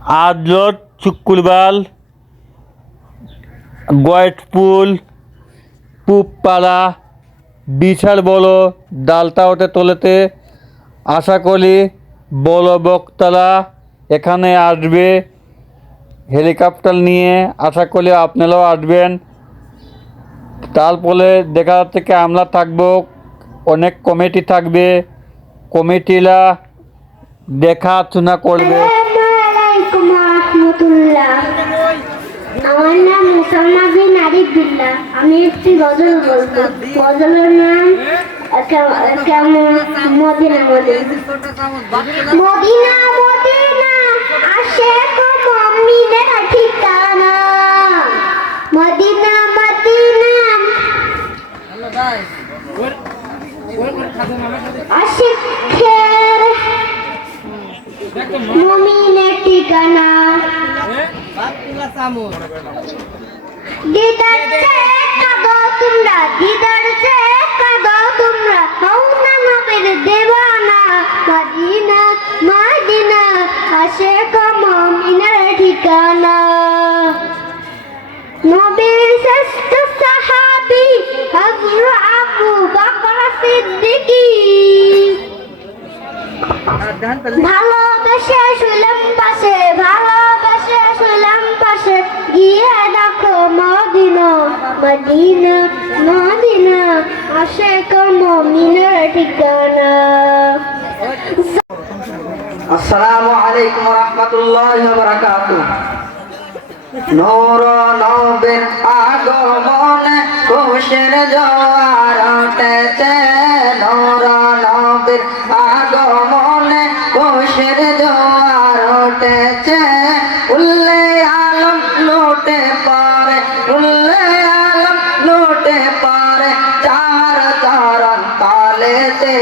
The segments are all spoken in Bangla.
আজলত চুকুলবাল গয়েটপুল পুবপাড়া বিশাল বড় ডালটা ওঠে তোলেতে। আশা করি বড় বক্তারা এখানে আসবে হেলিকপ্টার নিয়ে। আশা করি আপনারাও আসবেন। তারপরে দেখা যাচ্ছে কি আমরা থাকবো, অনেক কমিটি থাকবে, কমিটিরা দেখাশোনা করবে। আসসালামু আলাইকুম ওয়া রাহমাতুল্লাহ। আমার নাম মুসাম্মাদিন আরিফুল্লাহ। আমি একটি গজল বলবো। গজলের নাম কেমন মদিনা মদিনা মদিনা আশেক মুমিনের ঠিকানা। মদিনা মদিনা আশেকের মুমিনের ঠিকানা। দিদার সে কাঁদো তোমরা, দিদার সে কাঁদো তোমরা, হও না নবীর দেওয়ানা। মদিনা মদিনা আশেক মুমিনের ঠিকানা। নবীর শ্রেষ্ঠ সাহাবী হযরত আবু বকর সিদ্দিকী। ভালোবেসে শুইলাম পাশে, ভালোবেসে শুইলাম পাশে, গিয়ে দেখো মদিনা মদিনা মদিনা আশেক মুমিনের ঠিকানা। আসসালামু আলাইকুম ওয়া রাহমাতুল্লাহি ওয়া বারাকাতুহু। নূর নবীর আগমনে খুশির জোয়ার উঠেছে। নূর নবীর আগমনে খুশির জোয়ার উঠেছে। উল্লে আলম লুটে পড়ে, উল্লে আলম লুটে পড়ে চার চরণ তলেতে।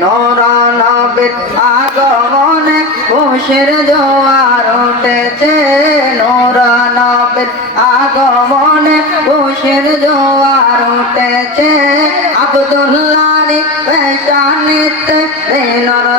নূর নবীর আগমনে খুশির জোয়ার উঠেছে। নূর নবীর আগমনে খুশির জোয়ার উঠেছে। আব্দুল্লাহ পেশানিতে নূর